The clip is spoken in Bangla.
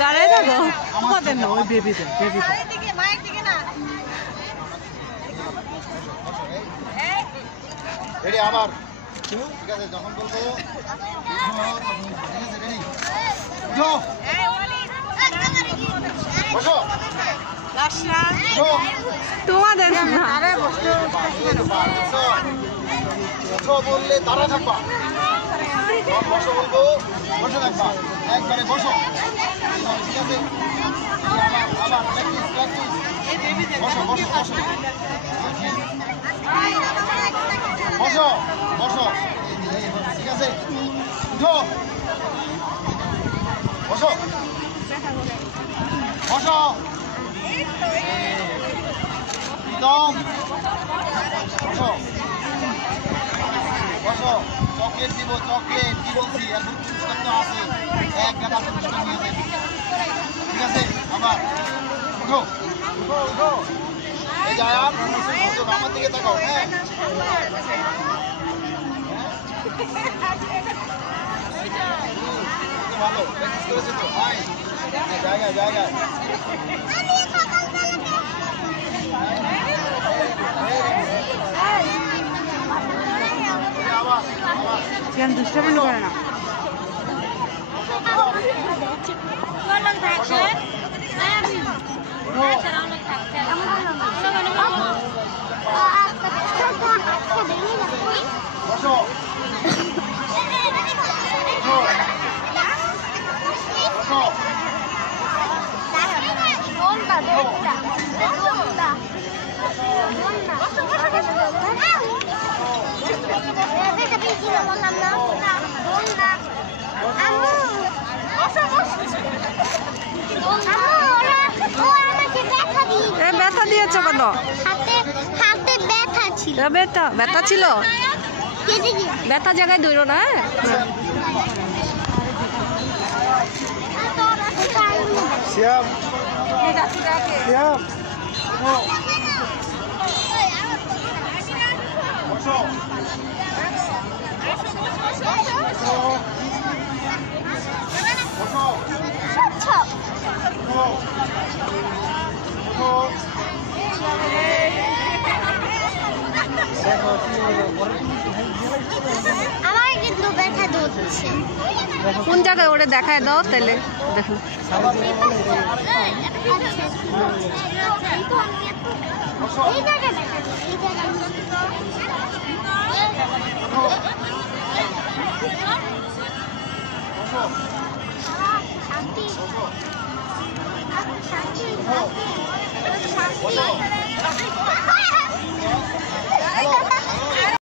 দাঁড়ায় থাকো আমাদের না ওই বেবিতে রেডি আবার ঠিক আছে যখন বলবো বসো তোমাদের বললে দাঁড়া থাকবা বসো বলবো বসে থাকবা একবারে বসো ঠিক আছে আবার প্র্যাকটিস প্র্যাকটিস বসো বসো বসো বসো বসো ঠিক আছে উঠো বসো বসো একদম বসো বসো চকলেট দিব চকলেট কি বলছি আর পুরস্কার তো আছে এক গাদা পুরস্কার নিয়ে যাবে ঠিক আছে আবার উঠো উঠো উঠো এই যায় আর আমার দিকে তাকাও হ্যাঁ ভালো প্র্যাকটিস করেছে তো হাই জায়গায় জায়গায় কেন দুষ্টামি করে না ব্যথা দিয়েছে কত ব্যথা ছিল ব্যথা জায়গায় দৌড়ো না শ্যাম শ্যাম আমার কিন্তু ব্যথা ধরছে কোন জায়গায় ওরে দেখায় দাও তাহলে দেখো শান্তি